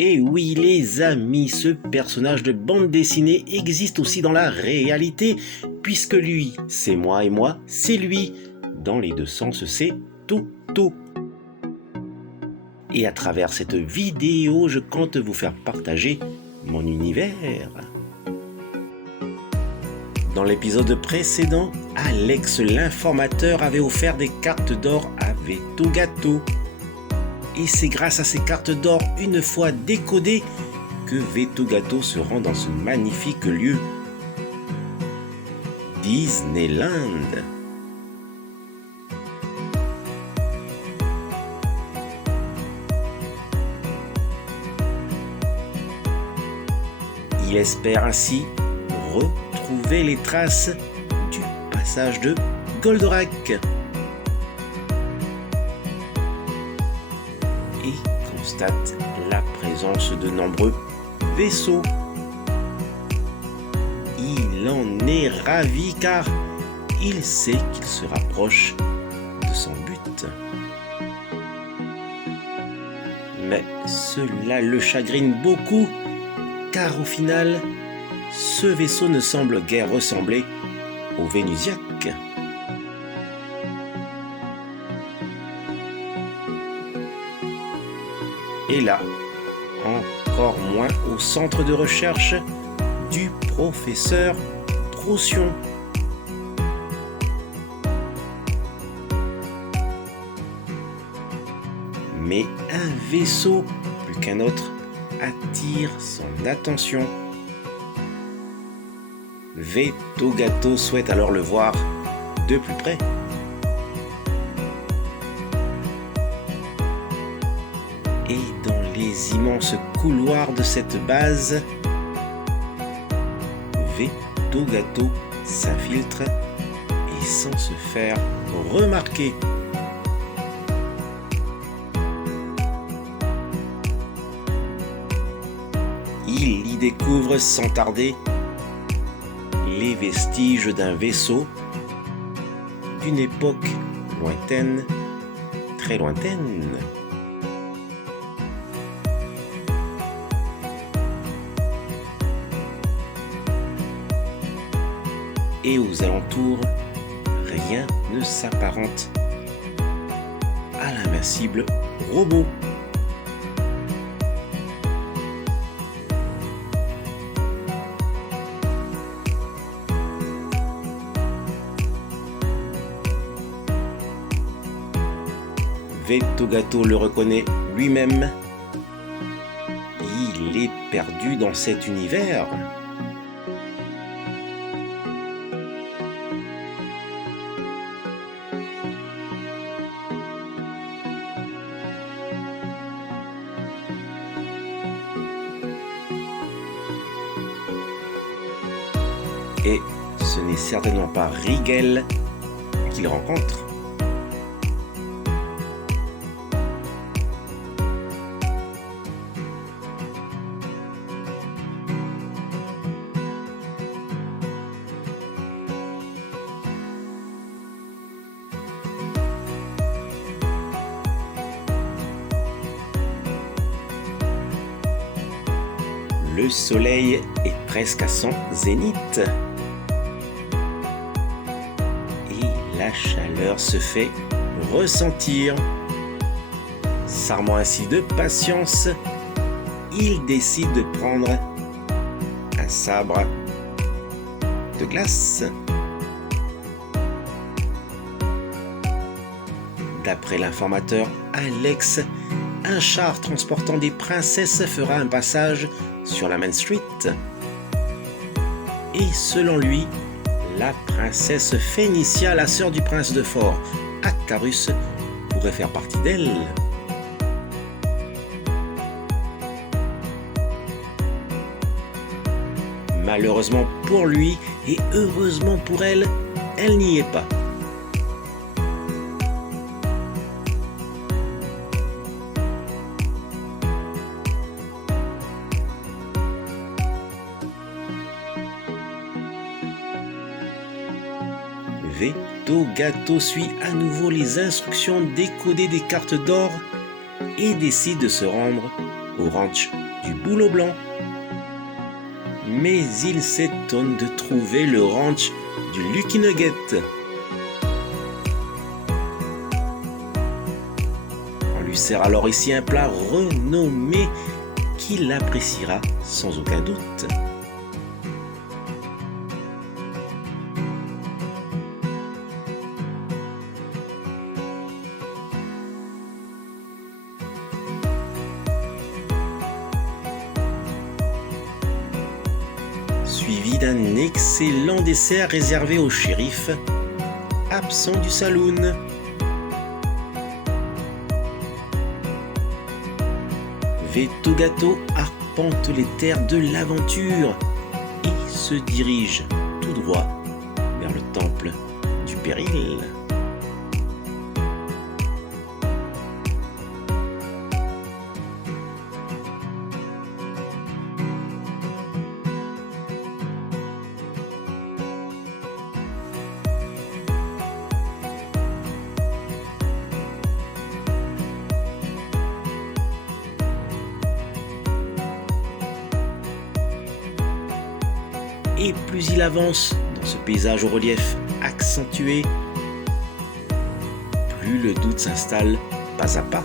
Et oui les amis, ce personnage de bande dessinée existe aussi dans la réalité, puisque lui c'est moi et moi c'est lui. Dans les deux sens c'est Toto. Et à travers cette vidéo, je compte vous faire partager mon univers. Dans l'épisode précédent, Alex l'informateur avait offert des cartes d'or à Vetogato. Et c'est grâce à ces cartes d'or, une fois décodées, que Vetogato se rend dans ce magnifique lieu, Disneyland. Il espère ainsi retrouver les traces du passage de Goldorak. Et constate la présence de nombreux vaisseaux. Il en est ravi car il sait qu'il se rapproche de son but. Mais cela le chagrine beaucoup car au final, ce vaisseau ne semble guère ressembler au Vénusiaque. Et là, encore moins au centre de recherche du professeur Procyon. Mais un vaisseau, plus qu'un autre, attire son attention. Vetogato souhaite alors le voir de plus près. Et dans les immenses couloirs de cette base, Vetogato s'infiltre et sans se faire remarquer. Il y découvre sans tarder les vestiges d'un vaisseau d'une époque lointaine, très lointaine. Et aux alentours, rien ne s'apparente à l'invincible robot. Vetogato le reconnaît lui-même. Il est perdu dans cet univers. Et ce n'est certainement pas Rigel qu'il rencontre. Le soleil est presque à son zénith. Et la chaleur se fait ressentir. S'armant ainsi de patience, il décide de prendre un sabre de glace. D'après l'informateur Alex, un char transportant des princesses fera un passage sur la Main Street. Et selon lui, la princesse Phénicia, la sœur du prince de Fort, Actarus, pourrait faire partie d'elle. Malheureusement pour lui et heureusement pour elle, elle n'y est pas. Vetogato suit à nouveau les instructions décodées des cartes d'or et décide de se rendre au ranch du bouleau blanc. Mais il s'étonne de trouver le ranch du Lucky Nugget. On lui sert alors ici un plat renommé qu'il appréciera sans aucun doute. Suivi d'un excellent dessert réservé au shérif, absent du saloon. Vettogato arpente les terres de l'aventure et se dirige tout droit vers le temple du péril. Et plus il avance dans ce paysage au relief accentué, plus le doute s'installe pas à pas.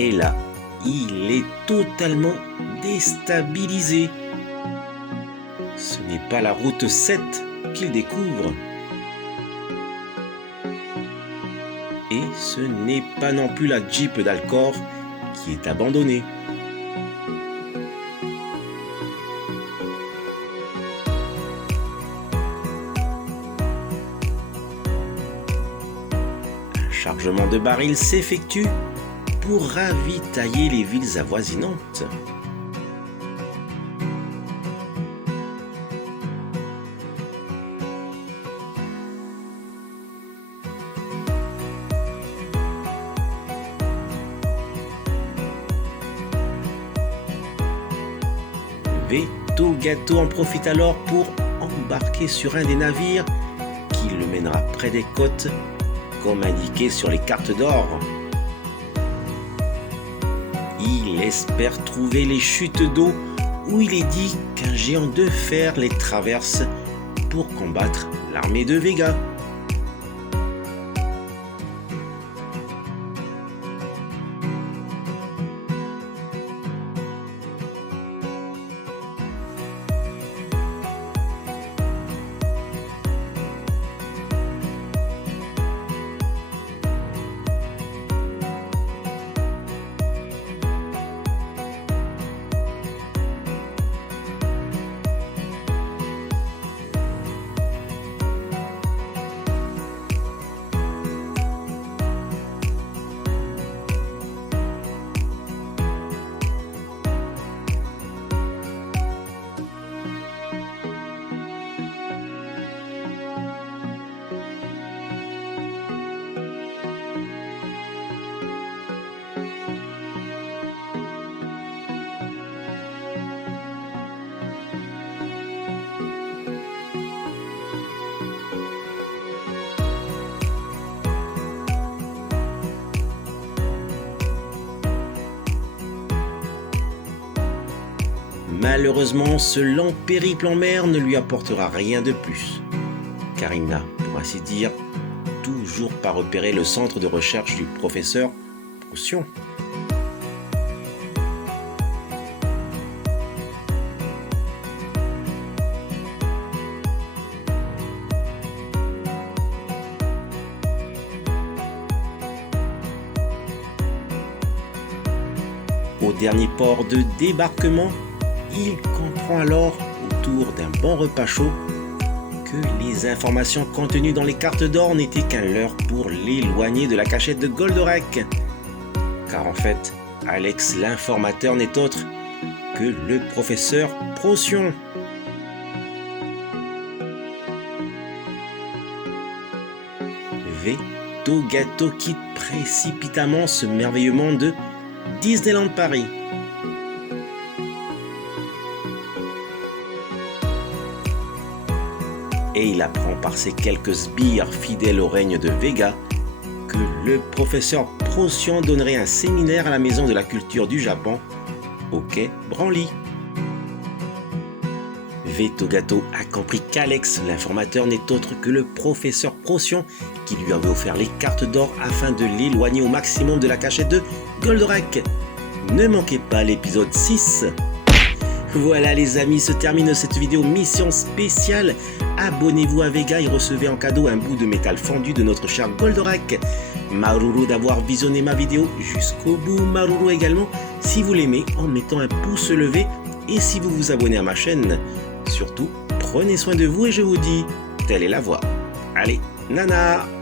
Et là, il est totalement déstabilisé. Ce n'est pas la route 7 qu'il découvre. Et ce n'est pas non plus la Jeep d'Alcor qui est abandonnée. Un chargement de barils s'effectue pour ravitailler les villes avoisinantes. Vettogato en profite alors pour embarquer sur un des navires qui le mènera près des côtes, comme indiqué sur les cartes d'or. Il espère trouver les chutes d'eau où il est dit qu'un géant de fer les traverse pour combattre l'armée de Vega. Malheureusement, ce lent périple en mer ne lui apportera rien de plus, car il n'a, pour ainsi dire, toujours pas repéré le centre de recherche du professeur Procyon. Au dernier port de débarquement, il comprend alors, autour d'un bon repas chaud, que les informations contenues dans les cartes d'or n'étaient qu'un leurre pour l'éloigner de la cachette de Goldorak. Car en fait, Alex l'informateur n'est autre que le professeur Procyon. Vettogato quitte précipitamment ce merveilleux monde de Disneyland Paris. Et il apprend par ses quelques sbires fidèles au règne de Vega que le professeur Procyon donnerait un séminaire à la Maison de la Culture du Japon, au quai Branly. Vetogato a compris qu'Alex, l'informateur, n'est autre que le professeur Procyon qui lui avait offert les cartes d'or afin de l'éloigner au maximum de la cachette de Goldorak. Ne manquez pas l'épisode 6. Voilà les amis, se termine cette vidéo mission spéciale. Abonnez-vous à Vega et recevez en cadeau un bout de métal fondu de notre cher Goldorak. Maruru d'avoir visionné ma vidéo jusqu'au bout. Maruru également si vous l'aimez en mettant un pouce levé et si vous vous abonnez à ma chaîne. Surtout, prenez soin de vous et je vous dis, telle est la voie. Allez, nana!